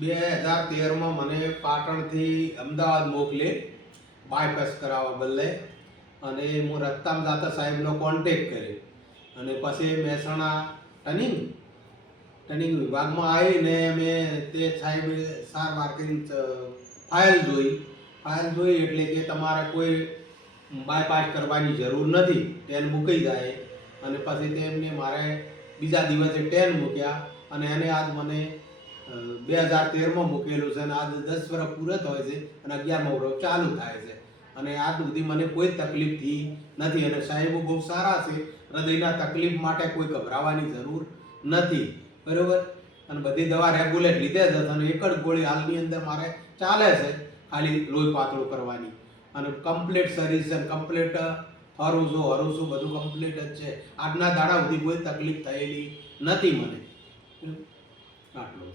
2013માં મને પાટણથી અમદાવાદ મોકલે બાયપાસ કરાવવા બદલે, અને હું રસ્તામાં દાતા સાહેબનો કોન્ટેક કર્યો અને પછી મહેસાણા ટર્નિંગ વિભાગમાં આવીને મેં તે સાહેબ સારવાર કરીને ફાઇલ જોઈ એટલે કે તમારે કોઈ બાયપાસ કરવાની જરૂર નથી, ટેન મૂકી જાય. અને પછી તેમને મારે બીજા દિવસે ટેન મૂક્યા અને એને આજ મને 2013માં મૂકેલું છે અને આજ 10 વર્ષ પૂરા હોય છે અને 11મો વર્ષ ચાલુ થાય છે અને આજ સુધી મને કોઈ તકલીફ થઈ નથી. અને સાહેબો બહુ સારા છે, હૃદયના તકલીફ માટે કોઈ ગભરાવાની જરૂર નથી, બરાબર. અને બધી દવા રેગ્યુલર લીધે જ અને એક જ ગોળી હાલની અંદર મારે ચાલે છે, ખાલી લોહી પાતળું કરવાની. અને કમ્પ્લીટ શરીર છે, કમ્પ્લીટ હરું છું બધું કમ્પ્લીટ જ છે. આજના દાડા સુધી કોઈ તકલીફ થયેલી નથી મને. આટલું.